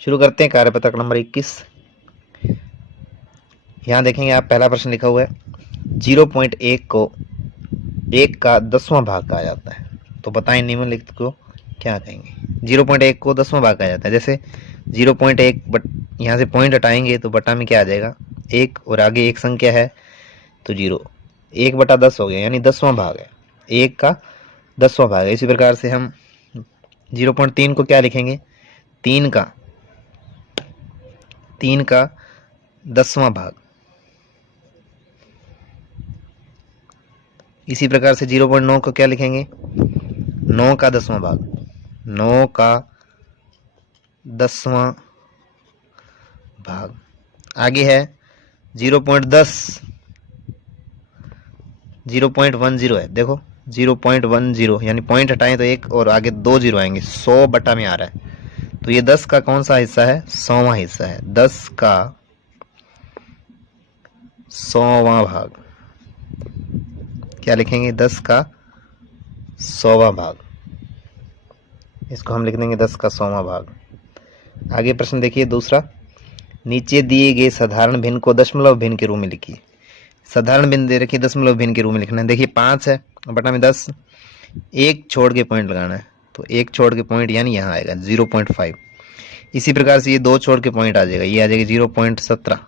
शुरू करते हैं कार्यपत्रक नंबर 21। यहाँ देखेंगे आप, पहला प्रश्न लिखा हुआ है 0.1 को 1 का 10वां भाग कहा जाता है। तो बताएं निम्नलिखित को क्या कहेंगे। 0.1 को 10वां भाग कहा जाता है। जैसे 0.1 यहाँ से पॉइंट हटाएंगे तो बटा में क्या आ जाएगा 1, और आगे एक संख्या है तो 0, 1/10 हो गया, यानी 10वां भाग है, 1 का 10वां भाग है। इसी प्रकार से हम 0.3 को क्या लिखेंगे, 3 का 10वां भाग। इसी प्रकार से 0.9 को क्या लिखेंगे, 9 का 10वां भाग, 9 का 10वां भाग। आगे है 0.10, 0.10 है, देखो 0.10, यानी पॉइंट हटाएं तो एक और आगे 2 जीरो आएंगे, 100 बटा में आ रहा है। तो ये 10 का कौन सा हिस्सा है, 100वां हिस्सा है, 10 का 100वां भाग। क्या लिखेंगे, 10 का 100वां भाग। इसको हम लिख देंगे 10 का 100वां भाग। आगे प्रश्न देखिए दूसरा, नीचे दिए गए साधारण भिन्न को दशमलव भिन्न के रूप में लिखिए। साधारण भिन्न दे रखिए, दशमलव भिन्न के रूप में लिखना है। देखिए 5 है, बटा में 10, एक छोड़ के पॉइंट लगाना है, तो एक छोड़ के पॉइंट यानी यहाँ आएगा 0.5। इसी प्रकार से ये 2 छोड़ के पॉइंट आ जाएगा, ये आ जाएगा 0.17,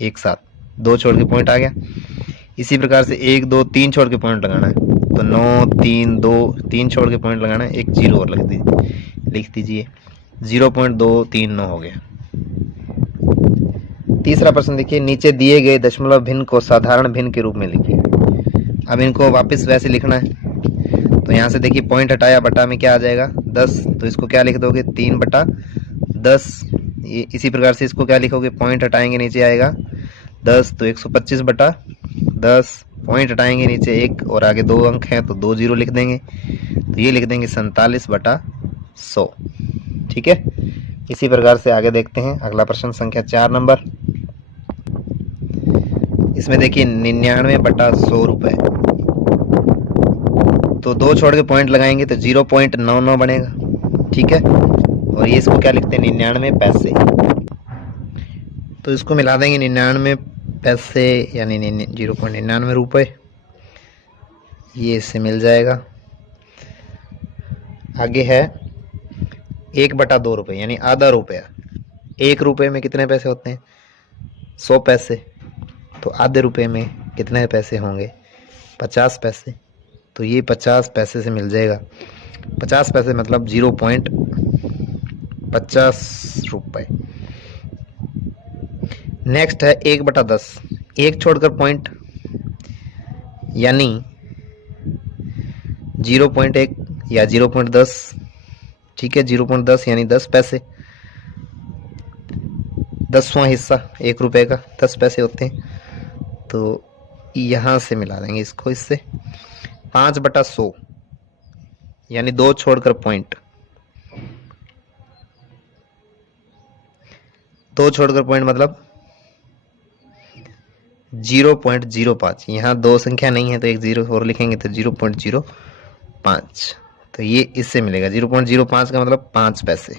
एक साथ 2 छोड़ के पॉइंट आ गया। इसी प्रकार से 1 2 3 छोड़ के पॉइंट लगाना है, तो 9 3 2 3 छोड़ के पॉइंट लगाना है, एक 0 और लिख दीजिए 0.239 हो गया। तीसरा प्रश्न देखिए, नीचे दिए गए दशमलव भिन्न को साधारण भिन्न के रूप में लिखिए। अब इनको वापस वैसे लिखना है, तो यहाँ से देखिए पॉइंट हटाया, बटा में क्या आ जाएगा 10, तो इसको क्या लिख दोगे 3/10। इसी प्रकार से इसको क्या लिखोगे, पॉइंट हटाएंगे नीचे आएगा 10, तो 125/10, पॉइंट हटाएंगे नीचे एक और आगे 2 अंक हैं तो 2 जीरो लिख देंगे, तो ये लिख देंगे 47/100। ठीक है। इसी प्रकार से आगे देखते हैं अगला प्रश्न संख्या 4 नंबर। इसमें देखिए 99/100 रुपए, तो 2 छोड़ के पॉइंट लगाएंगे तो 0.99 बनेगा। ठीक है, और ये इसको क्या लिखते हैं 99 पैसे, तो इसको मिला देंगे 99 पैसे यानी 0.99 रुपए, ये इससे मिल जाएगा। आगे है 1/2 रुपये यानी आधा रुपया। 1 रुपये में कितने पैसे होते हैं, 100 पैसे, तो आधे रुपये में कितने पैसे होंगे, 50 पैसे, तो ये 50 पैसे से मिल जाएगा। 50 पैसे मतलब 0.50 रुपये। नेक्स्ट है 1/10, एक छोड़कर पॉइंट यानी 0.1 या 0.10। ठीक है, 0.10 यानी 10 पैसे, 10वां हिस्सा 1 रुपये का 10 पैसे होते हैं, तो यहाँ से मिला देंगे इसको इससे। 5/100 यानी 2 छोड़कर पॉइंट, 2 छोड़कर पॉइंट मतलब 0.05। यहाँ 2 संख्या नहीं है तो एक 0 और लिखेंगे तो 0.05, तो ये इससे मिलेगा 0.05 का मतलब 5 पैसे,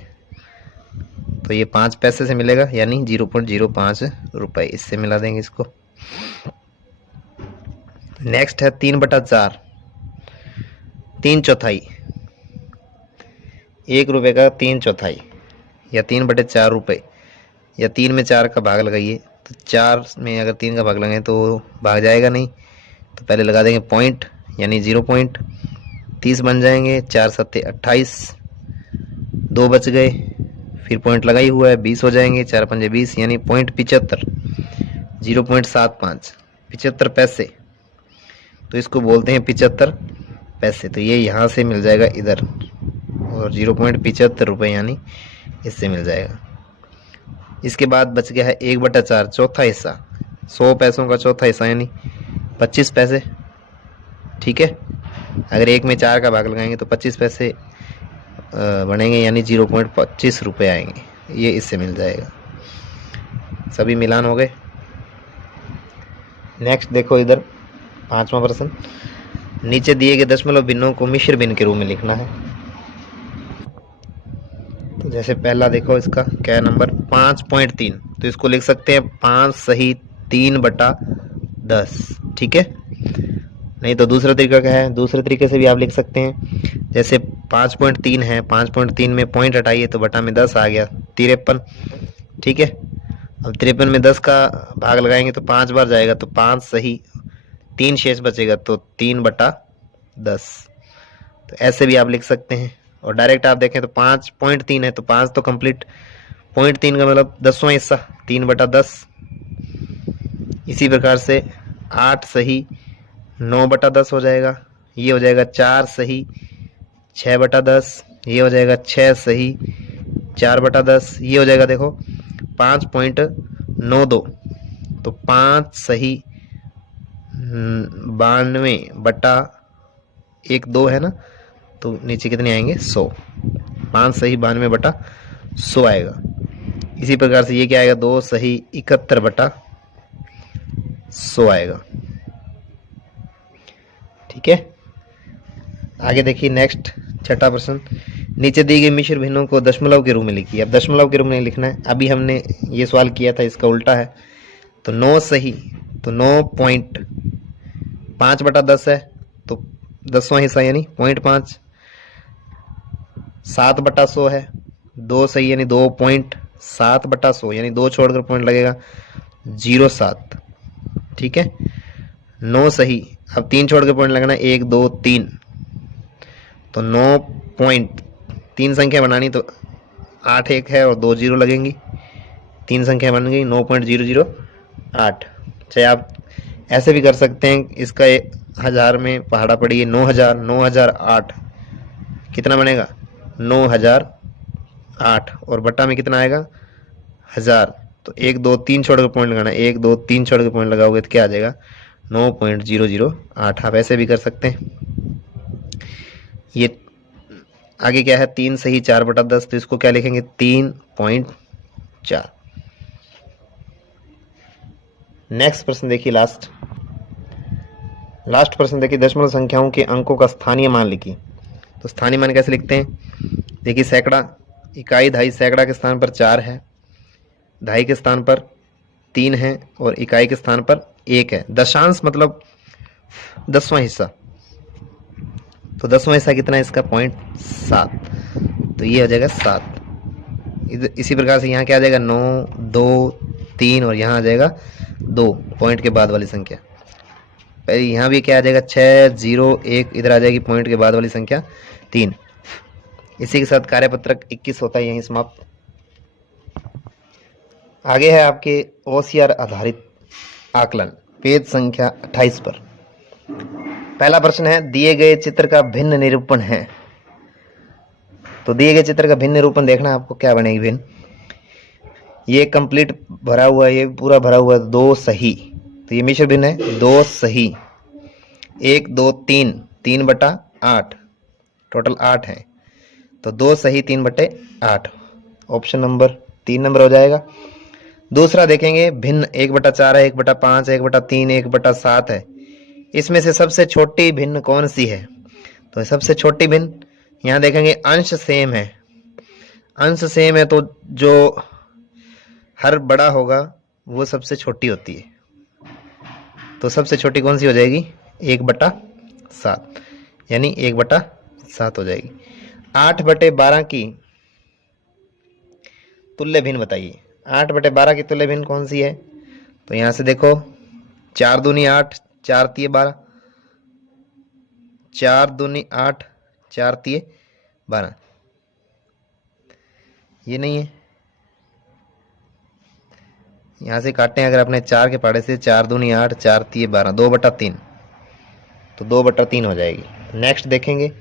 तो ये 5 पैसे से मिलेगा यानी 0.05 रुपए, इससे मिला देंगे इसको। नेक्स्ट है 3/4, 3/4, 1 रुपये का 3/4 या 3/4 रुपये, या 3 में 4 का भाग लगाइए, तो 4 में अगर 3 का भाग लगाएं तो भाग जाएगा नहीं, तो पहले लगा देंगे पॉइंट यानी 0.30 बन जाएंगे, 4 सत्ते 28, 2 बच गए, फिर पॉइंट लगाई हुआ है 20 हो जाएंगे, 4 पंजे 20 यानी 0.75, 0.75 75 पैसे, तो इसको बोलते हैं 75 पैसे, तो ये यहाँ से मिल जाएगा इधर, और 0.75 रुपये यानी इससे मिल जाएगा। इसके बाद बच गया है 1/4, चौथा हिस्सा, 100 पैसों का चौथा हिस्सा यानी 25 पैसे। ठीक है, अगर 1 में 4 का भाग लगाएंगे तो 25 पैसे बनेंगे यानी 0.25 रुपये आएंगे, ये इससे मिल जाएगा। सभी मिलान हो गए। नेक्स्ट देखो इधर 5वां प्रश्न, नीचे दिए गए दशमलव भिन्नों को मिश्र भिन्न के रूप में लिखना है। तो जैसे पहला देखो, इसका क्या है नंबर 5.3, तो इसको लिख सकते हैं 5 सही 3/10। ठीक है। नहीं तो दूसरा तरीका क्या है, दूसरे तरीके से भी आप लिख सकते हैं। जैसे 5.3 है, 5.3 में पॉइंट हटाइए तो बटा में 10 आ गया, 53। ठीक है। अब 53 में 10 का भाग लगाएंगे तो 5 बार जाएगा, तो 5 सही 3 शेष बचेगा, तो 3/10। तो ऐसे भी आप लिख सकते हैं। और डायरेक्ट आप देखें तो 5.3 है, तो 5 तो कंप्लीट, 0.3 का मतलब 10वां हिस्सा, 3/10। इसी प्रकार से 8 सही 9/10 हो जाएगा, ये हो जाएगा 4 सही 6/10, ये हो जाएगा 6 सही 4/10, ये हो जाएगा देखो 5.92, तो 5 सही 92/1 2 है ना, तो नीचे कितने आएंगे 100, 5 सही 92/100 आएगा। इसी प्रकार से ये क्या आएगा 2 सही 71/100 आएगा। ठीक है। आगे देखिए नेक्स्ट छठा प्रश्न, नीचे दी गई मिश्र भिन्नों को दशमलव के रूप में लिखिए। अब दशमलव के रूप में लिखना है, अभी हमने ये सवाल किया था, इसका उल्टा है। तो 9 सही, तो 9.5/10 है, तो 10वां हिस्सा यानी 0.5। 7/100 है, 2 सही यानी 2.7/100, यानी 2 छोड़कर पॉइंट लगेगा 0.7। ठीक है। 9 सही, अब 3 छोड़ के पॉइंट लगाना, 1 2 3, तो 9.3 संख्या बनानी, तो 8 एक है और 2 जीरो लगेंगी, 3 संख्या बन गई 9.008। चाहे आप ऐसे भी कर सकते हैं, इसका 1000 में पहाड़ा पड़ी है 9000, 9008 कितना बनेगा 9008, और बट्टा में कितना आएगा 1000, तो 1 2 3 छोड़ के पॉइंट लगाना, 1 2 3 छोड़ के पॉइंट लगाओगे तो क्या आ जाएगा 9.008। आप ऐसे भी कर सकते हैं। ये आगे क्या है 3 सही 4/10, तो इसको क्या लिखेंगे 3.4। नेक्स्ट प्रश्न देखिए, लास्ट प्रश्न देखिए, दशमलव संख्याओं के अंकों का स्थानीय मान लिखिए। तो स्थानीय मान कैसे लिखते हैं, देखिए सैकड़ा, इकाई, दहाई, सैकड़ा के स्थान पर 4 है, दहाई के स्थान पर 3 है, और इकाई के स्थान पर 1 है। दशांश मतलब 10वां हिस्सा, तो 10वां हिस्सा कितना है इसका 0.7, तो ये हो जाएगा 7। इसी प्रकार से यहाँ क्या आ जाएगा 9 2 3, और यहाँ आ जाएगा 2 पॉइंट के बाद वाली संख्या। पहले यहाँ भी क्या आ जाएगा 6 0 1, इधर आ जाएगी पॉइंट के बाद वाली संख्या 3। इसी के साथ कार्यपत्रक 21 होता है यहीं समाप्त। आगे है आपके OCR आधारित आकलन, पेज संख्या 28 पर। पहला प्रश्न है, दिए गए चित्र का भिन्न निरूपण है। तो दिए गए चित्र का भिन्न निरूपण देखना आपको, क्या बनेगी भिन्न, ये कंप्लीट भरा हुआ है, ये पूरा भरा हुआ है, 2 सही, तो ये मिश्र भिन्न है 2 सही 1 2 3, 3/8, टोटल 8 है, तो 2 सही 3/8, ऑप्शन नंबर 3 नंबर हो जाएगा। दूसरा देखेंगे भिन्न 1/4 है, 1/5, 1/3, 1/7 है, इसमें से सबसे छोटी भिन्न कौन सी है। तो सबसे छोटी भिन्न यहाँ देखेंगे अंश सेम है, अंश सेम है, तो जो हर बड़ा होगा वो सबसे छोटी होती है, तो सबसे छोटी कौन सी हो जाएगी 1/7, यानी 1/7 हो जाएगी। 8/12 की तुल्य भिन्न बताइए। 8/12 की तुल्य भिन्न कौन सी है, तो यहां से देखो 4 दूनी 8, 4 तिये 12, 4 दूनी 8, 4 तिये 12, ये नहीं है। यहां से काटते हैं अगर अपने 4 के पाड़े से, 4 दूनी 8, 4 तिये 12, 2/3, तो 2/3 हो जाएगी। नेक्स्ट देखेंगे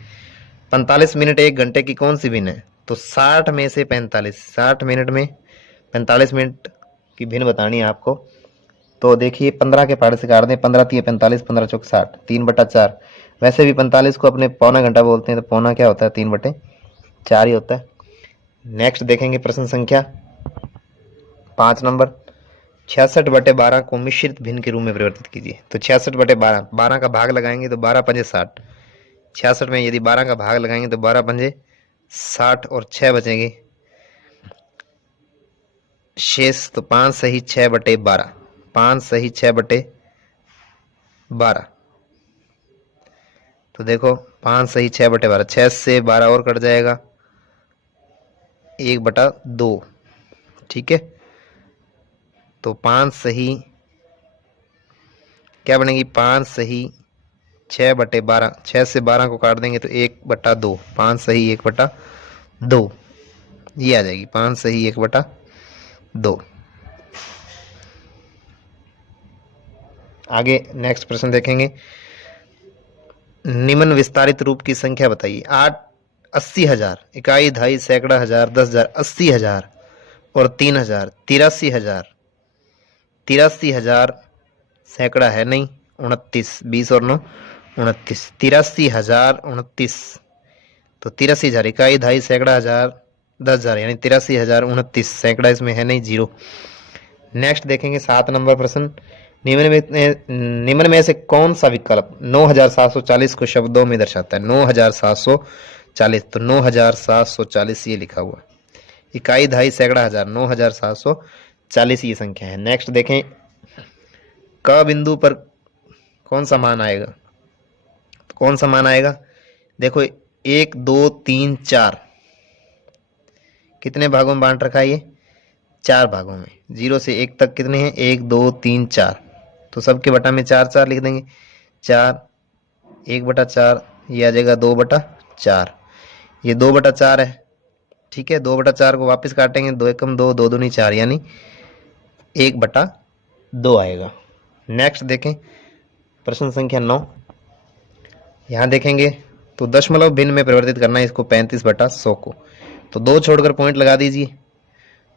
45 मिनट 1 घंटे की कौन सी भिन्न है। तो 60 में से 45, 60 मिनट में 45 मिनट की भिन्न बतानी है आपको। तो देखिए 15 के पाड़े से काट दें, 15 तिये 45, 15 चौक 60, 3/4। वैसे भी 45 को अपने पौना घंटा बोलते हैं, तो पौना क्या होता है 3/4 ही होता है। नेक्स्ट देखेंगे प्रश्न संख्या 5 नंबर, 66/12 को मिश्रित भिन्न के रूप में परिवर्तित कीजिए। तो 66/12, 12 का भाग लगाएंगे तो 12 पंजे 60, 66 में यदि 12 का भाग लगाएंगे तो 12 पंजे 60 और 6 बचेंगे, शेष तो 5 सही 6/12, 5 सही 6/12। तो देखो 5 सही 6/12, 6 से 12 और कट जाएगा, 1/2। ठीक है, तो 5 सही क्या बनेगी, 5 सही 6/12, 6 से 12 को काट देंगे तो 1/2, 5 सही 1/2 ये आ जाएगी, 5 सही 1/2। आगे नेक्स्ट प्रश्न देखेंगे। निम्न विस्तारित रूप की संख्या बताइए। 80,000, इकाई, दहाई, सैकड़ा, हजार, 10,000, 80,000 और 3,000, 83,000। 83,000 सैकड़ा है नहीं, 29, 20 और 9 29, 83,029। तो 83,000 इकाई, दहाई, सैकड़ा, हजार, 10,000 यानी 83,029। सैकड़ा इसमें है नहीं, 0। नेक्स्ट देखेंगे 7 नंबर प्रश्न। निम्न में से कौन सा विकल्प 9,740 को शब्दों में दर्शाता है। 9,740, तो 9,740 ये लिखा हुआ। इकाई, दहाई, सैकड़ा, हजार, 9,740 ये संख्या है। नेक्स्ट देखें, क बिंदु पर कौन सा मान आएगा। तो कौन सा मान आएगा, देखो 1 2 3 4 कितने भागों में बांट रखा है ये, 4 भागों में। 0 से 1 तक कितने हैं, 1 2 3 4। तो सबके बटा में 4 4 लिख देंगे। 4 1/4 ये आ जाएगा 2/4। ये 2/4 है। ठीक है, 2/4 को वापस काटेंगे, 2 एकम 2, 2 दूनी 4 यानी 1/2 आएगा। नेक्स्ट देखें प्रश्न संख्या 9। यहाँ देखेंगे तो दशमलव भिन्न में परिवर्तित करना है इसको 35/100 को। तो 2 छोड़कर पॉइंट लगा दीजिए,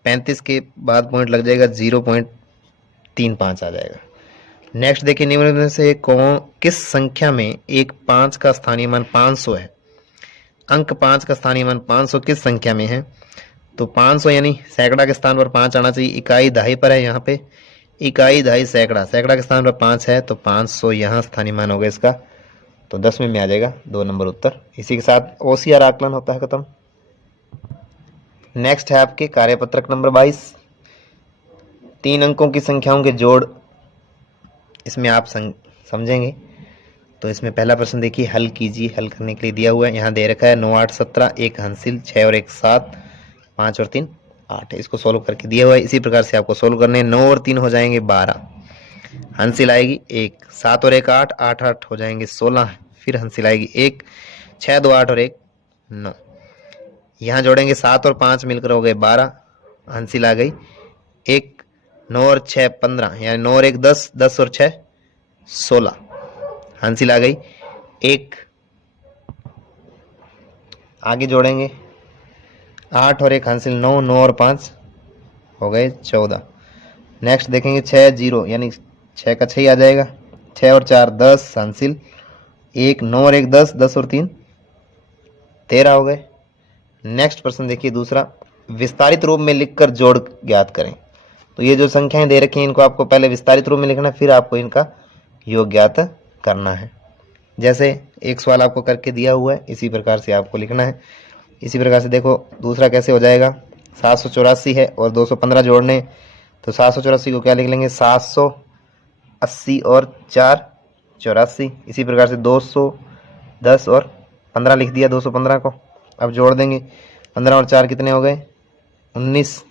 35 के बाद पॉइंट लग जाएगा, 0.35 आ जाएगा। नेक्स्ट देखिए, निम्न में से किस संख्या में एक 5 का स्थानीय मान 500 है। अंक 5 का स्थानीय मान 500 किस संख्या में है। तो 500 यानी सैकड़ा के स्थान पर 5 आना चाहिए। इकाई दहाई पर है, यहाँ पे इकाई दहाई सैकड़ा, सैकड़ा के स्थान पर 5 है तो 500 यहाँ स्थानीय मान होगा इसका। तो 10वें में आ जाएगा 2 नंबर उत्तर। इसी के साथ OCR आकलन होता है खत्म। नेक्स्ट है आपके कार्यपत्रक नंबर 22, 3 अंकों की संख्याओं के जोड़। इसमें आप समझेंगे। तो इसमें पहला प्रश्न देखिए, हल कीजिए। हल करने के लिए दिया हुआ है, यहाँ दे रखा है 9 8 17, 1 हंसिल, 6 और 1 7, 5 और 3 8। इसको सोल्व करके दिया हुआ है। इसी प्रकार से आपको सोल्व करने हैं। 9 और 3 हो जाएंगे 12, हंसिल आएगी 1, 7 और 1 8, 8 8 हो जाएंगे 16, फिर हंसिल आएगी 1, 6 2 8 और 1 9। यहाँ जोड़ेंगे 7 और 5 मिलकर हो गए 12, हंसिल आ गई 1, 9 और 6 15 यानी 9 और 1 10, 10 और 6 16, हंसिल आ गई 1। आगे जोड़ेंगे 8 और 1 हंसिल 9, 9 और 5 हो गए 14। नेक्स्ट देखेंगे 6 0 यानी 6 का 6 आ जाएगा, 6 और 4 10, हंसिल 1, 9 और 1 10, 10 और 3 13 हो गए। नेक्स्ट प्रश्न देखिए दूसरा, विस्तारित रूप में लिखकर जोड़ ज्ञात करें। तो ये जो संख्याएं दे रखी हैं इनको आपको पहले विस्तारित रूप में लिखना, फिर आपको इनका योग ज्ञात करना है। जैसे एक सवाल आपको करके दिया हुआ है, इसी प्रकार से आपको लिखना है। इसी प्रकार से देखो दूसरा कैसे हो जाएगा, 784 है और 215 जोड़ने, तो 784 को क्या लिख लेंगे, 780 और 4 84। इसी प्रकार से 210 और 15 लिख दिया, 215 को। अब जोड़ देंगे, 15 और 4 कितने हो गए 19,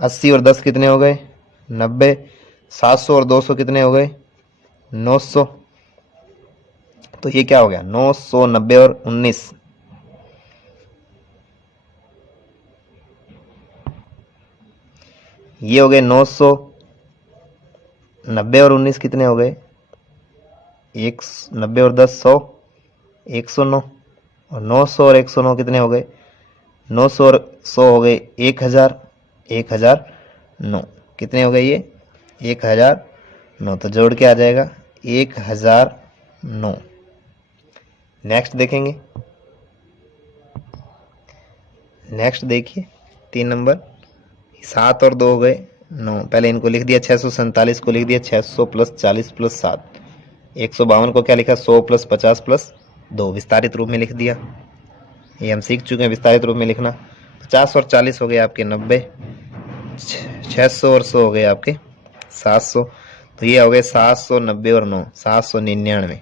80 और 10 कितने हो गए 90, 700 और 200 कितने हो गए 900। तो ये क्या हो गया 990 और 19। ये हो गए 990 और 19 कितने हो गए 190 और 10 100, 109। और 900 और 109 कितने हो गए 900 और 100 हो गए 1000, 1009 कितने हो गए ये 1009। तो जोड़ के आ जाएगा 1009। नेक्स्ट देखेंगे, नेक्स्ट देखिए 3 नंबर, 7 और 2 हो गए 9। पहले इनको लिख दिया, 647 को लिख दिया 600 प्लस 40 प्लस 7, 152 को क्या लिखा 100 प्लस 50 प्लस 2, विस्तारित रूप में लिख दिया। ये हम सीख चुके हैं विस्तारित रूप में लिखना। 50 और 40 हो गए आपके 90, 600 और 100 हो गए आपके 700। तो ये हो गए 790 और 9 799।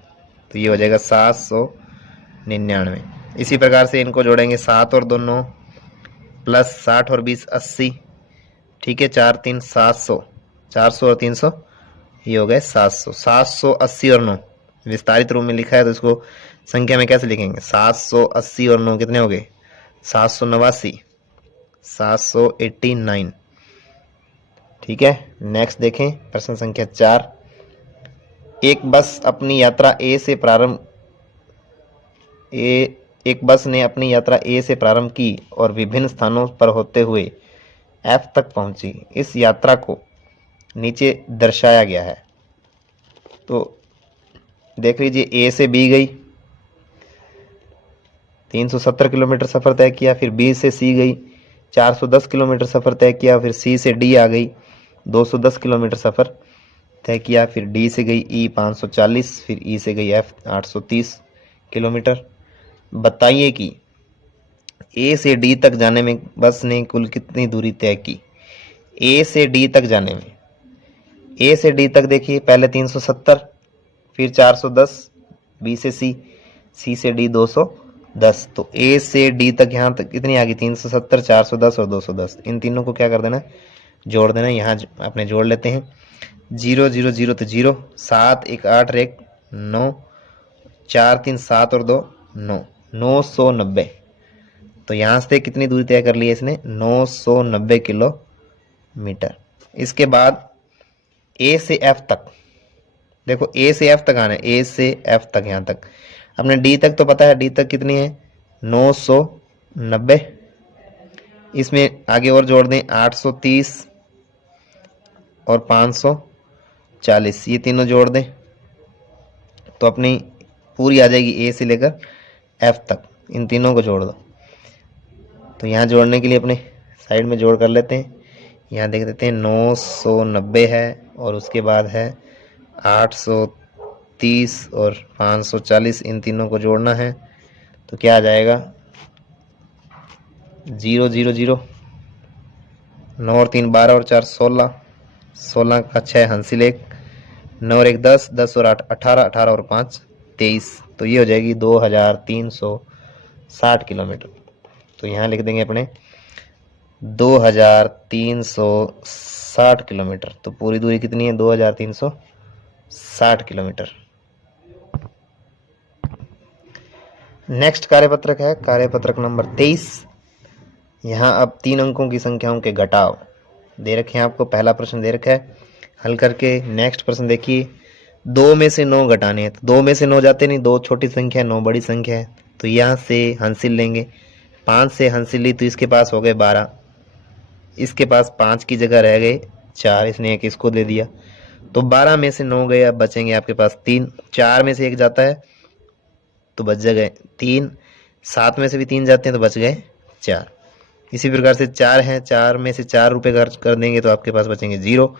तो ये हो जाएगा 799। इसी प्रकार से इनको जोड़ेंगे 7 और 2 9 प्लस 60 और 20 80। ठीक है, 4 3 700, 400 और 300 ये हो गए 700। 780 और 9 विस्तारित रूप में लिखा है तो इसको संख्या में कैसे लिखेंगे? 780 और 9 कितने हो गए? 789, 789। ठीक है, नेक्स्ट देखें प्रश्न संख्या 4। एक बस ने अपनी यात्रा ए से प्रारंभ की और विभिन्न स्थानों पर होते हुए एफ तक पहुंची। इस यात्रा को नीचे दर्शाया गया है। तो देख लीजिए, ए से बी गई 370 किलोमीटर सफर तय किया, फिर बी से सी गई 410 किलोमीटर सफर तय किया, फिर सी से डी आ गई 210 किलोमीटर सफर तय किया, फिर डी से गई ई 540, फिर ई से गई एफ 830 किलोमीटर। बताइए कि ए से डी तक जाने में बस ने कुल कितनी दूरी तय की? ए से डी तक जाने में, ए से डी तक देखिए, पहले 370, फिर 410, बी से सी, सी से डी 210। तो ए से डी तक यहाँ तक कितनी आ गई? 370, 410 और 210। इन तीनों को क्या कर देना? जोड़ देना। यहाँ अपने जोड़ लेते हैं। 0 0 0 तो 0, 7 1 8 और 1 9, 4 3 7 और 2 9, 990। तो यहाँ से कितनी दूरी तय कर ली है इसने? 990 किलोमीटर। इसके बाद ए से एफ तक, देखो ए से एफ तक आना है, ए से एफ तक यहाँ तक। अपने डी तक तो पता है, डी तक कितनी है? 990। इसमें आगे और जोड़ दें 830 और 540, ये तीनों जोड़ दें तो अपनी पूरी आ जाएगी ए से लेकर एफ तक। इन तीनों को जोड़ दो। तो यहाँ जोड़ने के लिए अपने साइड में जोड़ कर लेते हैं। यहाँ देख देते हैं 990 है और उसके बाद है 830 और 540, इन तीनों को जोड़ना है। तो क्या आ जाएगा? 0 0 0, 9 और 3 12 और 4 16, 16 का 6 हासिल 1, 9 और 1 10, 10 और 8 18, 18 और 5 23। तो ये हो जाएगी 2360 किलोमीटर। तो यहाँ लिख देंगे अपने 2360 किलोमीटर। तो पूरी दूरी कितनी है? 2360 किलोमीटर। नेक्स्ट कार्यपत्रक है कार्यपत्रक नंबर 23। यहाँ अब 3 अंकों की संख्याओं के घटाव दे रखे हैं आपको। पहला प्रश्न दे रखा है, हल करके नेक्स्ट प्रश्न देखिए। 2 में से 9 घटाने हैं। तो 2 में से 9 जाते नहीं, 2 छोटी संख्या है, 9 बड़ी संख्या है। तो यहाँ से हासिल लेंगे, 5 से हासिल ली तो इसके पास हो गए 12, इसके पास 5 की जगह रह गए 4, इसने एक इसको दे दिया। तो 12 में से 9 गए, अब बचेंगे आपके पास 3। 4 में से 1 जाता है तो बच गए 3, 7 में से भी 3 जाते हैं तो बच गए 4। इसी प्रकार से 4 हैं, 4 में से 4 रुपये खर्च कर देंगे तो आपके पास बचेंगे 0।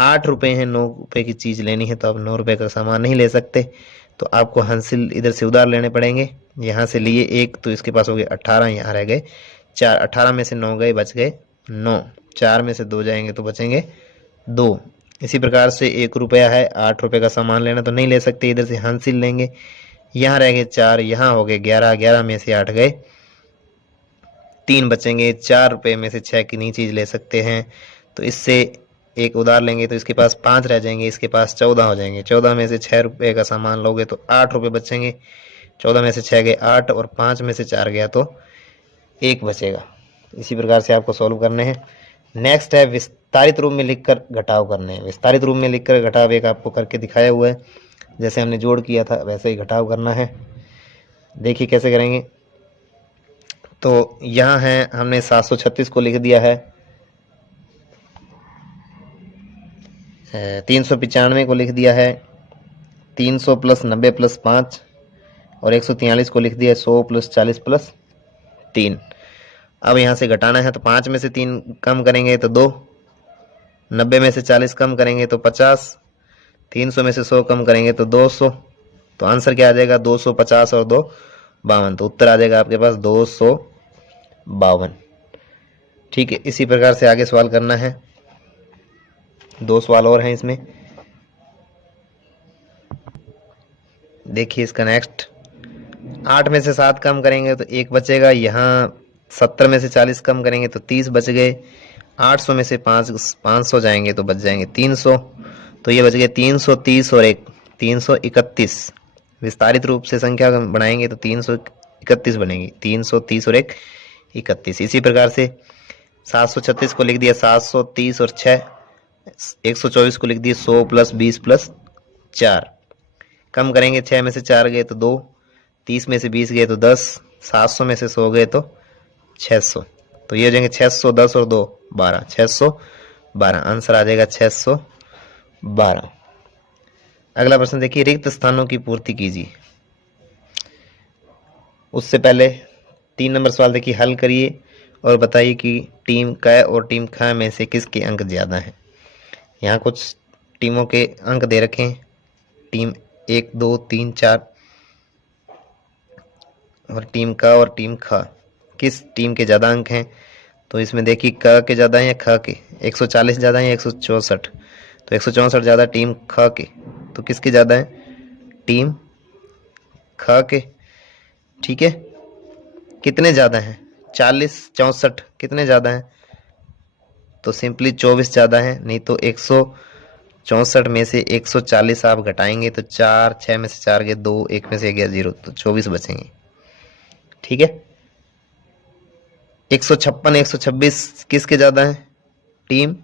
8 रुपये हैं, 9 रुपये की चीज़ लेनी है तो आप 9 रुपये का सामान नहीं ले सकते। तो आपको हासिल इधर से उधार लेने पड़ेंगे। यहाँ से लिए 1 तो इसके पास हो गए 18, यहाँ रह गए 4। 18 में से 9 गए, बच गए 9। 4 में से 2 जाएंगे तो बचेंगे 2। इसी प्रकार से 1 रुपया है, 8 रुपये का सामान लेना तो नहीं ले सकते, इधर से हासिल लेंगे। यहाँ रह गए 4, यहाँ हो गए 11, 11 में से 8 गए, 3 बचेंगे। 4 रुपये में से 6 की नहीं चीज़ ले सकते हैं तो इससे एक उधार लेंगे तो इसके पास 5 रह जाएंगे, इसके पास 14 हो जाएंगे। 14 में से 6 रुपये का सामान लोगे तो 8 रुपये बचेंगे। 14 में से 6 गए 8 और 5 में से 4 गया तो 1 बचेगा। इसी प्रकार से आपको सॉल्व करने हैं। नेक्स्ट है विस्तारित रूप में लिखकर घटाव करने हैं। विस्तारित रूप में लिखकर घटाव एक आपको करके दिखाया हुआ है, जैसे हमने जोड़ किया था वैसे ही घटाव करना है। देखिए कैसे करेंगे। तो यहाँ है, हमने 736 को लिख दिया है, 395 को लिख दिया है, 300 प्लस 90 प्लस 5 और 143 को लिख दिया है, 100 प्लस 40 प्लस 3। अब यहाँ से घटाना है तो 5 में से 3 कम करेंगे तो 2, 90 में से 40 कम करेंगे तो 50, 300 में से 100 कम करेंगे तो 200। तो आंसर क्या आ जाएगा? 250 और 2 52। तो उत्तर आ जाएगा आपके पास 252। ठीक है, इसी प्रकार से आगे सवाल करना है। 2 सवाल और हैं इसमें। देखिए इसका नेक्स्ट, 8 में से 7 कम करेंगे तो 1 बचेगा। यहाँ 70 में से 40 कम करेंगे तो 30 बच गए। 800 में से 500 जाएंगे तो बच जाएंगे 300। तो ये बच गए 330 और 1 331। विस्तारित रूप से संख्या बनाएंगे तो 331 बनेगी। 330 और 1 31। इसी प्रकार से 736 को लिख दिया 730 और 6 124 को लिख दिया 100 + 20 + 4। कम करेंगे 6 में से 4 गए तो 2, 30 में से 20 गए तो 10, 700 में से 100 गए तो 600। तो ये हो जाएंगे 610 और 2 12, 612। आंसर आ जाएगा 612। अगला प्रश्न देखिए, रिक्त स्थानों की पूर्ति कीजिए। उससे पहले 3 नंबर सवाल देखिए, हल करिए और बताइए कि टीम क और टीम ख में से किसके अंक ज़्यादा हैं। यहाँ कुछ टीमों के अंक दे रखे हैं, टीम 1 2 3 4 और टीम क और टीम ख, किस टीम के ज़्यादा अंक हैं। तो इसमें देखिए क के ज़्यादा हैं या ख के, 140 ज़्यादा हैं 164। तो 164 ज़्यादा टीम ख के, तो किसके ज़्यादा है, टीम ख के। ठीक है, कितने ज़्यादा हैं, 40 64 कितने ज़्यादा हैं, तो सिंपली 24 ज़्यादा है। नहीं तो 164 में से 140 आप घटाएंगे तो 4, 6 में से 4 गए 2, 1 में से गया 0, तो 24 बचेंगे। ठीक है, 156 126 किसके ज़्यादा है, टीम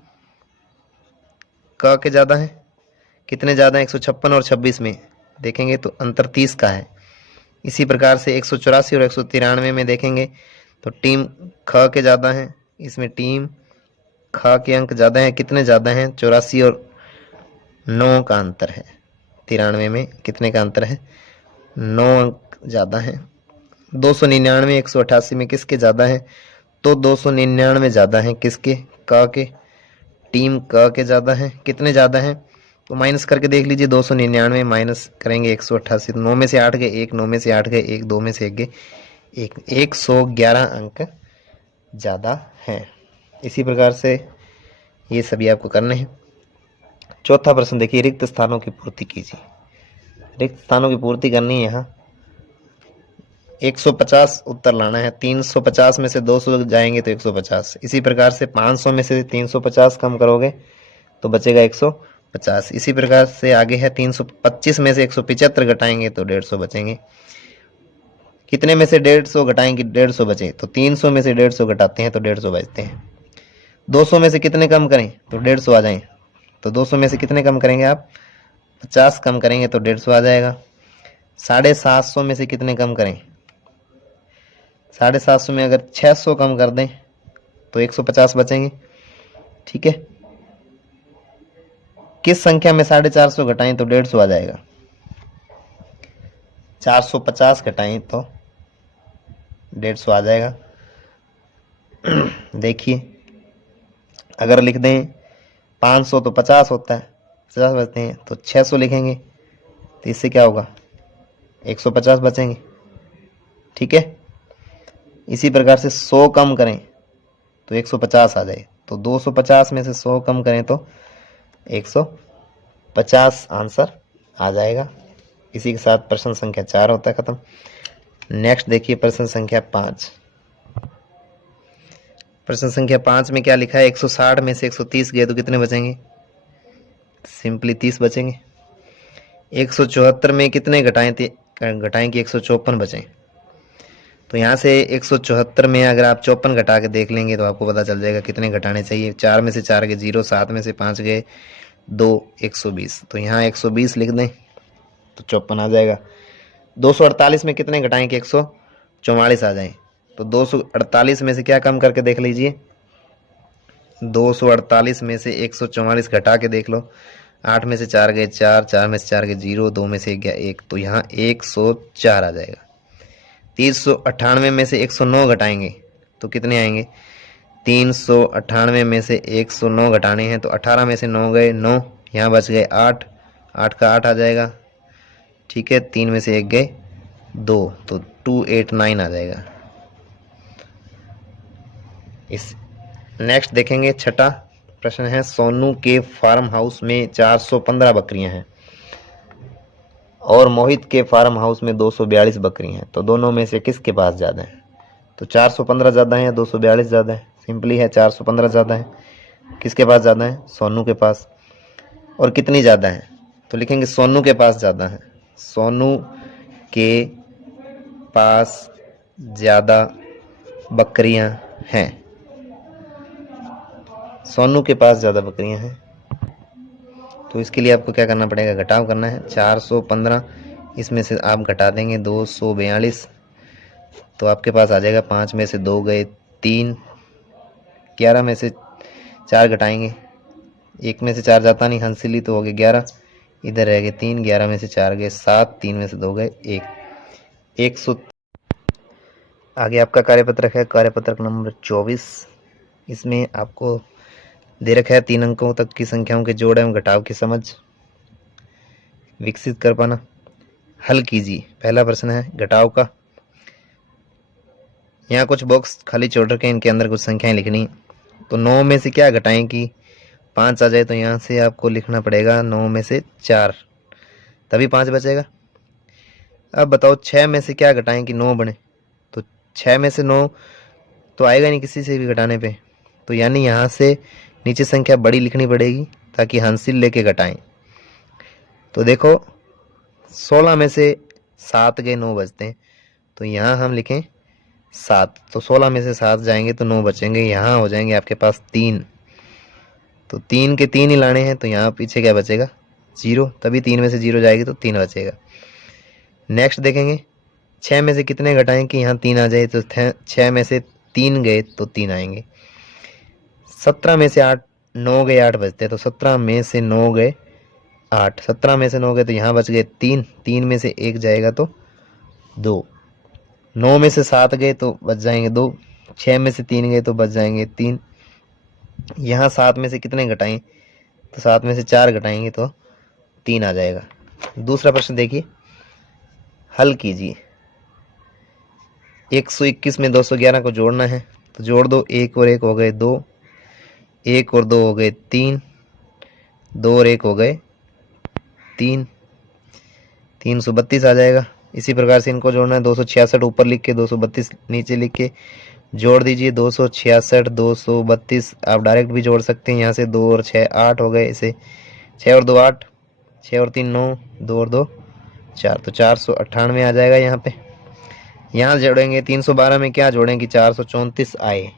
क के ज़्यादा है। कितने ज़्यादा है, 156 और 26 में देखेंगे तो अंतर 30 का है। इसी प्रकार से 184 और 193 में देखेंगे तो टीम ख के ज़्यादा है। इसमें टीम ख के अंक ज़्यादा हैं, कितने ज़्यादा हैं, 84 और 9 का अंतर है। 93 में कितने का अंतर है, 9 अंक ज़्यादा हैं। 299 188 में किसके ज़्यादा है, तो 299 ज़्यादा हैं किसके, क के, टीम क के ज़्यादा हैं। कितने ज़्यादा हैं, तो माइनस करके देख लीजिए, 299 माइनस करेंगे 188, 9 में से 8 गए 1, 9 में से 8 गए 1, 2 में से 1 गए 1, 111 अंक ज़्यादा हैं। इसी प्रकार से ये सभी आपको करने हैं। चौथा प्रश्न देखिए, रिक्त स्थानों की पूर्ति कीजिए। रिक्त स्थानों की पूर्ति करनी है। यहाँ 150 उत्तर लाना है। 350 में से 200 जाएंगे तो 150। इसी प्रकार से 500 में से 350 कम करोगे तो बचेगा 150। इसी प्रकार से आगे है 325 में से 175 घटाएंगे तो 150 बचेंगे। कितने में से 150 घटाएंगे 150 बचे, तो 300 में से 150 घटाते हैं तो 150 बचते हैं। 200 में से कितने कम करें तो 150 आ जाएं, तो 200 में से कितने कम करेंगे आप, 50 कम करेंगे तो 150 आ जाएगा। 750 में से कितने कम करें, 750 में अगर 600 कम कर दें तो 150 बचेंगे। ठीक है, किस संख्या में 450 घटाएं तो 150 आ जाएगा, 450 घटाएं तो 150 आ जाएगा। देखिए अगर लिख दें 500 तो 50 होता है, 50 बचते हैं, तो 600 लिखेंगे तो इससे क्या होगा, 150 बचेंगे। ठीक है, इसी प्रकार से 100 कम करें तो 150 आ जाए, तो 250 में से 100 कम करें तो 150 आंसर आ जाएगा। इसी के साथ प्रश्न संख्या 4 होता है खत्म। नेक्स्ट देखिए प्रश्न संख्या 5। प्रश्न संख्या 5 में क्या लिखा है, 160 में से 130 गए तो कितने बचेंगे, सिंपली 30 बचेंगे। 174 में कितने घटाएं थे, घटाएं कि 154 बचें। तो यहाँ से 174 में अगर आप 54 घटा के देख लेंगे तो आपको पता चल जाएगा कितने घटाने चाहिए। 4 में से 4 गए 0, 7 में से 5 गए 2, 120। तो यहाँ 120 लिख दें तो 54 आ जाएगा। 248 में कितने घटाएं कि 144 आ जाए, तो 248 में से क्या कम करके देख लीजिए, 248 में से 144 घटा के देख लो। 8 में से 4 गए 4, 4 में से 4 गए 0, 2 में से 1 गया 1, तो यहाँ 104 आ जाएगा। 398 में से 109 घटाएंगे तो कितने आएंगे, 398 में से 109 घटाने हैं तो 18 में से 9 गए 9, यहाँ बच गए 8, 8 का 8 आ जाएगा। ठीक है, 3 में से 1 गए 2, तो 289 आ जाएगा। इस नेक्स्ट देखेंगे छठा प्रश्न है, सोनू के फार्म हाउस में 415 बकरियां हैं और मोहित के फार्म हाउस में 242 बकरी हैं, तो दोनों में से किसके पास ज़्यादा है? तो 415 ज़्यादा है या 242 ज़्यादा है? सिंपली है, 415 ज़्यादा है। किसके पास ज़्यादा है? सोनू के पास। और कितनी ज़्यादा है? तो लिखेंगे सोनू के पास ज़्यादा है। सोनू के पास ज़्यादा बकरियां हैं। सोनू के पास ज़्यादा बकरियां हैं, तो इसके लिए आपको क्या करना पड़ेगा? घटाव करना है। 415 इसमें से आप घटा देंगे 242, तो आपके पास आ जाएगा 5 में से 2 गए 3, 11 में से 4 घटाएंगे, 1 में से 4 जाता नहीं, हंसली तो हो गए 11, इधर रह गए 3, 11 में से 4 गए 7, 3 में से 2 गए 1, 100। आगे आपका कार्यपत्रक है, कार्यपत्रक नंबर 24। इसमें आपको दे रखा है 3 अंकों तक की संख्याओं के जोड़ एवं घटाव की समझ विकसित कर पाना। हल कीजिए। पहला प्रश्न है घटाव का। यहाँ कुछ बॉक्स खाली छोड़ रखे हैं, इनके अंदर कुछ संख्याएं लिखनी। तो 9 में से क्या घटाएं कि 5 आ जाए, तो यहाँ से आपको लिखना पड़ेगा 9 में से 4, तभी 5 बचेगा। अब बताओ 6 में से क्या घटाएं कि 9 बने? तो 6 में से 9 तो आएगा नहीं किसी से भी घटाने पे, तो यानी यहाँ से नीचे संख्या बड़ी लिखनी पड़ेगी ताकि हासिल लेके घटाएं। तो देखो 16 में से 7 गए 9 बचते हैं, तो यहाँ हम लिखें 7, तो 16 में से 7 जाएंगे तो 9 बचेंगे, यहाँ हो जाएंगे आपके पास 3, तो 3 के 3 ही लाने हैं, तो यहाँ पीछे क्या बचेगा? 0, तभी 3 में से 0 जाएगी तो 3 बचेगा। नेक्स्ट देखेंगे 6 में से कितने घटाएं कि यहाँ 3 आ जाए, तो 6 में से 3 गए तो 3 आएंगे। 17 में से 8 9 गए 8 बचते, तो 17 में से 9 गए 8, 17 में से 9 गए तो यहाँ बच गए 3, 3 में से 1 जाएगा तो 2, 9 में से 7 गए तो बच जाएंगे 2, 6 में से 3 गए तो बच जाएंगे 3। यहाँ 7 में से कितने घटाएं? तो 7 में से 4 घटाएंगे तो 3 आ जाएगा। दूसरा प्रश्न देखिए, हल कीजिए। 121 में 211 को जोड़ना है, तो जोड़ दो। 1 और 1 हो गए 2, 1 और 2 हो गए 3, 2 और 1 हो गए 3, 332 आ जाएगा। इसी प्रकार से इनको जोड़ना है। 266 ऊपर लिख के 232 नीचे लिख के जोड़ दीजिए। 266 232 आप डायरेक्ट भी जोड़ सकते हैं, यहाँ से 2 और 6 8 हो गए, इसे 6 और 2 8, 6 और 3 9, 2 और 2 4, तो 498 आ जाएगा। यहाँ पे यहाँ जोड़ेंगे 312 में क्या जोड़ें कि 434 आए,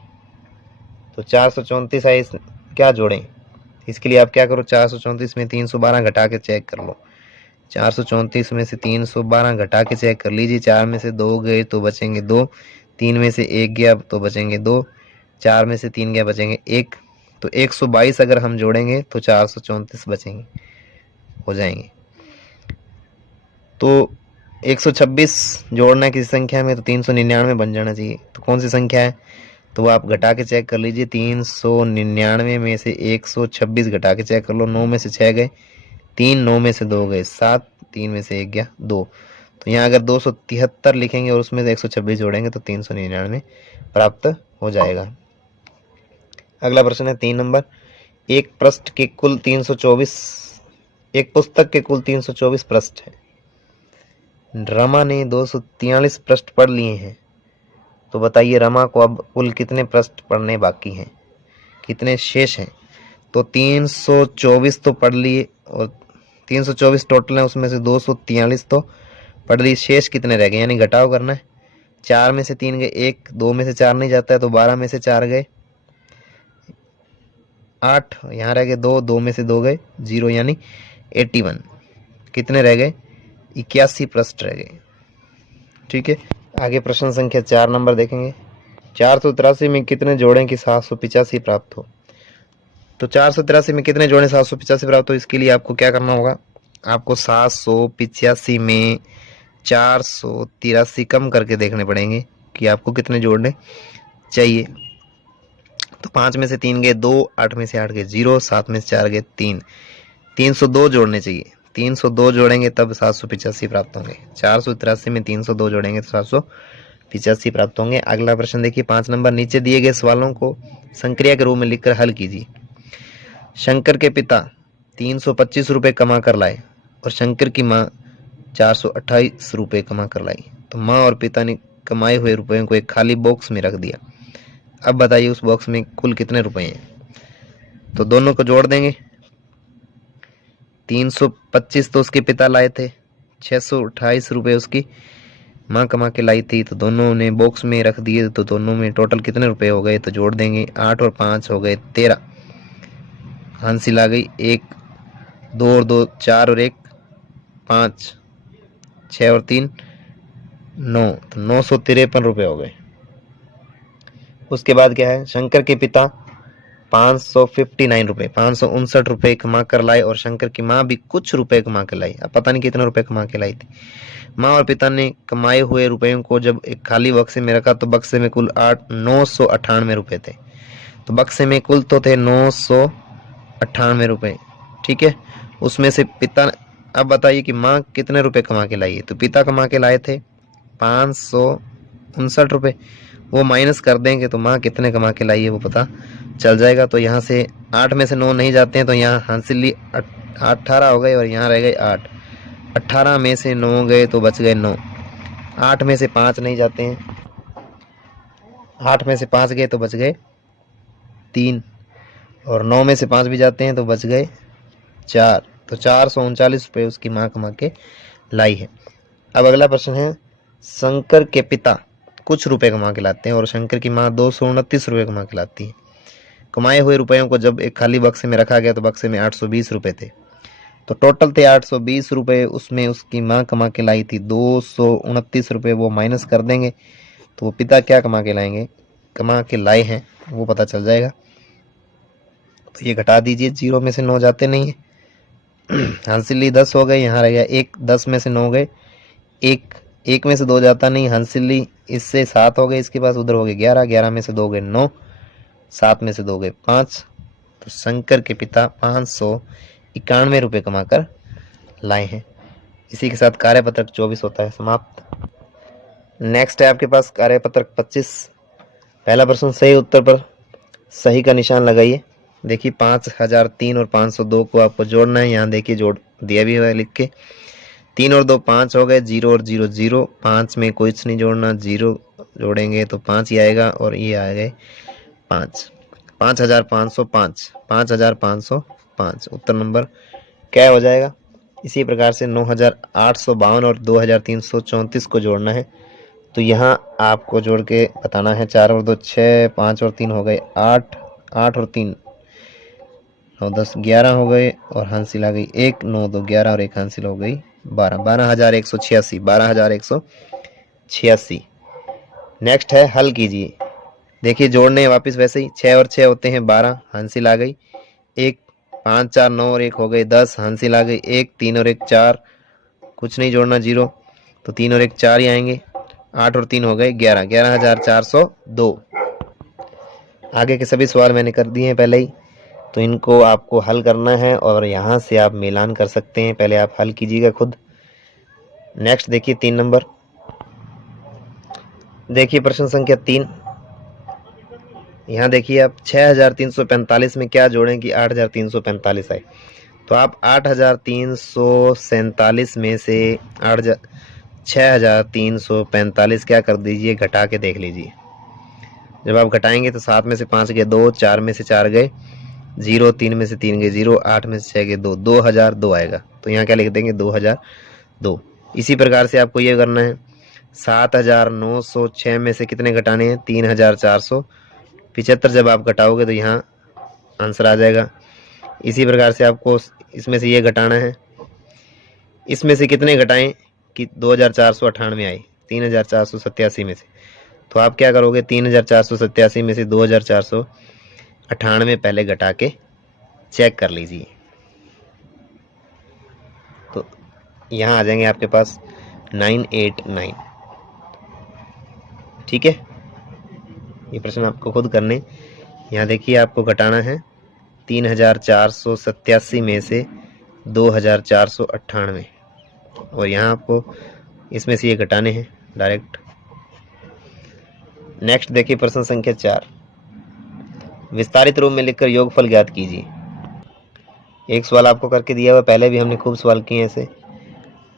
तो 434 आए, क्या जोड़ें? इसके लिए आप क्या करो, 434 में 312 घटा के चेक कर लो। 434 में से 312 घटा के चेक कर लीजिए। 4 में से 2 गए तो बचेंगे 2, 3 में से 1 गया तो बचेंगे 2, 4 में से 3 गया बचेंगे 1, तो 122 अगर हम जोड़ेंगे तो 434 बचेंगे, हो जाएंगे। तो 126 जोड़ना है किसी संख्या में तो 399 बन जाना चाहिए। तो कौन सी संख्या है? तो आप घटा के चेक कर लीजिए। 399 में से 126 घटा के चेक कर लो। 9 में से 6 गए 3, 9 में से 2 गए 7, 3 में से 1 गया 2, तो यहाँ अगर 273 लिखेंगे और उसमें से 126 जोड़ेंगे तो 399 प्राप्त हो जाएगा। अगला प्रश्न है 3 नंबर। एक पृष्ठ के कुल 324, एक पुस्तक के कुल 324 पृष्ठ है। रमा ने 243 पृष्ठ पढ़ लिए हैं, तो बताइए रमा को अब कुल कितने पृष्ठ पढ़ने बाकी हैं, कितने शेष हैं? तो 324 तो पढ़ लिए और 324 टोटल है, उसमें से 243 तो पढ़ लिए, शेष कितने रह गए? यानी घटाव करना है। 4 में से 3 गए 1, 2 में से 4 नहीं जाता है तो 12 में से 4 गए 8, यहाँ रह गए 2, 2 में से 2 गए 0, यानी 81। कितने रह गए? 81 पृष्ठ रह गए। ठीक है, आगे प्रश्न संख्या 4 नंबर देखेंगे। 483 में कितने जोड़ें कि 785 प्राप्त हो? तो 483 में कितने जोड़ें 785 प्राप्त हो? इसके लिए आपको क्या करना होगा, आपको 785 में 483 कम करके देखने पड़ेंगे कि आपको कितने जोड़ने चाहिए। तो 5 में से 3 गए 2, 8 में से 8 गए 0, 7 में से 4 गए 3, 302 जोड़ने चाहिए। 302 जोड़ेंगे तब 785 प्राप्त होंगे। 483 में 302 जोड़ेंगे तो 785 प्राप्त होंगे। अगला प्रश्न देखिए 5 नंबर। नीचे दिए गए सवालों को संक्रिया के रूप में लिखकर हल कीजिए। शंकर के पिता 325 रुपये कमा कर लाए और शंकर की माँ 428 रुपये कमा कर लाई। तो माँ और पिता ने कमाए हुए रुपयों को एक खाली बॉक्स में रख दिया। अब बताइए उस बॉक्स में कुल कितने रुपए हैं। तो दोनों को जोड़ देंगे। 325 तो उसके पिता लाए थे, 628 रुपये उसकी माँ कमा के लाई थी, तो दोनों ने बॉक्स में रख दिए। तो दोनों में टोटल कितने रुपए हो गए, तो जोड़ देंगे। 8 और 5 हो गए 13, हासिल आ गई। 1 2 और 2 4 और 1 5, 6 और 3 9, तो 953 रुपये हो गए। उसके बाद क्या है, शंकर के पिता 559 रुपये 559 रुपये कमा कर लाए और शंकर की माँ भी कुछ रुपए कमा कर लाई। अब पता नहीं कितने रुपए कमा के लाई थी। माँ और पिता ने कमाए हुए रुपयों को जब एक खाली बक्से में रखा तो बक्से में कुल 998 रुपये थे। तो बक्से में कुल तो थे 998 रुपये, ठीक है। उसमें से पिता, अब बताइए कि माँ कितने रुपए कमा के लाई है। तो पिता कमा के लाए थे 559 रुपये, वो माइनस कर देंगे तो माँ कितने कमा के लाई है वो पता चल जाएगा। तो यहाँ से 8 में से 9 नहीं जाते हैं, तो यहाँ हासिल 18 हो गए और यहाँ रह गए 8। 18 में से 9 गए तो बच गए 9। 8 में से 5 नहीं जाते हैं, 8 में से 5 गए तो बच गए 3, और 9 में से 5 भी जाते हैं तो बच गए 4। तो 439 रुपये उसकी माँ कमा के लाई है। अब अगला प्रश्न है, शंकर के पिता कुछ रुपए कमा के लाते हैं और शंकर की माँ 229 रुपये कमा के लाती है। कमाए हुए रुपयों को जब एक खाली बक्से में रखा गया तो बक्से में 820 रुपये थे। तो टोटल थे 820 रुपये, उसमें उसकी माँ कमा के लाई थी 229 रुपये, वो माइनस कर देंगे तो वो पिता क्या कमा के लाए हैं वो पता चल जाएगा। तो ये घटा दीजिए, 0 में से 9 जाते नहीं है। हासिली 10 हो गए, यहाँ रह गया 1, 10 में से 9 गए 1, 1 में से 2 जाता नहीं, हासिली इससे 7 हो गए, इसके पास उधर हो गए 11, 11 में से 2 गए 9, 7 में से 2 गए 5। तो शंकर के पिता 591 रुपये कमा कर लाए हैं। इसी के साथ कार्यपत्रक 24 होता है समाप्त। नेक्स्ट है आपके पास कार्यपत्रक 25। पहला प्रश्न, सही उत्तर पर सही का निशान लगाइए। देखिए 5003 और 502 को आपको जोड़ना है। यहाँ देखिए जोड़ दिया भी हुआ है लिख के। 3 और 2 5 हो गए, 0 और 0 0, 5 में कुछ नहीं जोड़ना, 0 जोड़ेंगे तो 5 ही आएगा और ये आ गए 5। 5505, 5505 उत्तर नंबर क्या हो जाएगा। इसी प्रकार से 9852 और 2334 को जोड़ना है। तो यहाँ आपको जोड़ के बताना है। 4 और 2 6, 5 और 3 हो गए 8, 8 और 3 9 10 11 हो गए और हासिल आ गई 1, 9 2 11 और 1 हासिल हो गई 12, 12186, 12186। नेक्स्ट है हल कीजिए। देखिए जोड़ने वापस वैसे ही, 6 और 6 होते हैं 12, हासिल आ गई 1, 5 4 9 और 1 हो गए 10, हासिल आ गई 1, 3 और 1 4, कुछ नहीं जोड़ना 0, तो 3 और 1 4 ही आएंगे, 8 और 3 हो गए 11, 11402। आगे के सभी सवाल मैंने कर दिए हैं पहले ही, तो इनको आपको हल करना है और यहाँ से आप मिलान कर सकते हैं। पहले आप हल कीजिएगा खुद। नेक्स्ट देखिए 3 नंबर। देखिए प्रश्न संख्या 3। यहाँ देखिए आप 6345 में क्या जोड़ें कि 8345 आए। तो आप 8347 में से 6345 क्या कर दीजिए, घटा के देख लीजिए। जब आप घटाएंगे तो 7 में से 5 गए 2, 4 में से 4 गए 0, 3 में से 3 गए 0, 8 में से 6 गए 2, 2002 आएगा। तो यहाँ क्या लिख देंगे 2002। इसी प्रकार से आपको ये करना है। 7906 में से कितने घटाने हैं, 3475। जब आप घटाओगे तो यहाँ आंसर आ जाएगा। इसी प्रकार से आपको इसमें से ये घटाना है। इसमें से कितने घटाएं कि 2498 आए 3487 में से। तो आप क्या करोगे, 3487 में से 2498 पहले घटा के चेक कर लीजिए। तो यहाँ आ जाएंगे आपके पास 989। ठीक है, ये प्रश्न आपको खुद करने। यहाँ देखिए आपको घटाना है 3487 में से 2498 और यहाँ आपको इसमें से ये घटाने हैं डायरेक्ट। नेक्स्ट देखिए प्रश्न संख्या 4। विस्तारित रूप में लिखकर योगफल ज्ञात कीजिए। एक सवाल आपको करके दिया हुआ, पहले भी हमने खूब सवाल किए ऐसे।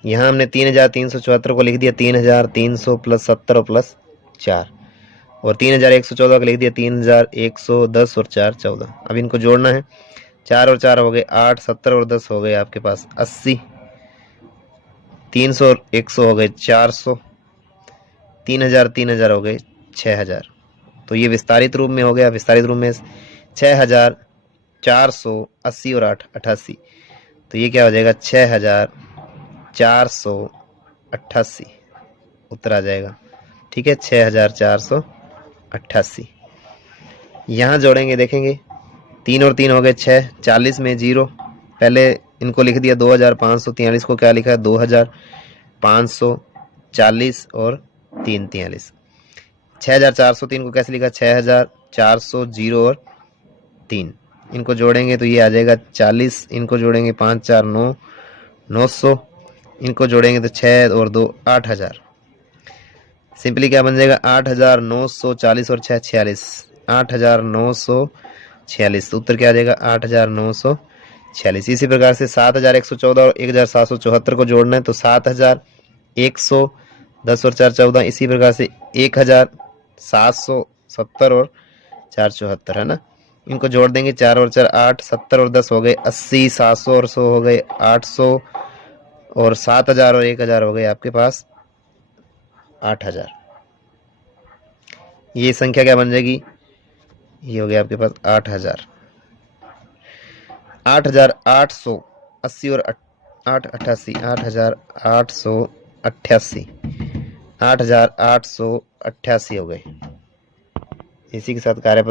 यहाँ हमने 3374 को लिख दिया 3300 प्लस 70 और प्लस 4, और 3114 को लिख दिया 3110 और 4 14। अब इनको जोड़ना है, 4 और 4 हो गए 8, 70 और 10 हो गए आपके पास 80, 300 और 100 हो गए 400, 3000 3000 हो गए 6000। तो ये विस्तारित रूप में हो गया। विस्तारित रूप में 6480 और 8 88, तो ये क्या हो जाएगा 6488 उत्तर आ जाएगा। ठीक है, 6488। यहाँ जोड़ेंगे, देखेंगे 3 और 3 हो गए 6, 40 में 0, पहले इनको लिख दिया 2543 को क्या लिखा है 2540 और 3 43। 6403 को कैसे लिखा 6400 0 और 3, इनको जोड़ेंगे तो ये आ जाएगा 40, इनको जोड़ेंगे 5 4 9 900, इनको जोड़ेंगे तो 6 और 2 8000। सिंपली क्या बन जाएगा 8940 और 6 46, 8946। तो उत्तर क्या आ जाएगा 8946। इसी प्रकार से 7114 और 1774 को जोड़ना है तो 7110 और 4 14, इसी प्रकार से 1770 और 4 74 है ना। इनको जोड़ देंगे 4 और 4 8, 70 और 10 हो गए 80, 700 और 100 हो गए 800, और 7000 और 1000 हो गए आपके पास 8000। ये संख्या क्या बन जाएगी, ये हो गया आपके पास 8000। 8880 और 888, 8888, 8888 हो गए। इसी के साथ कार्य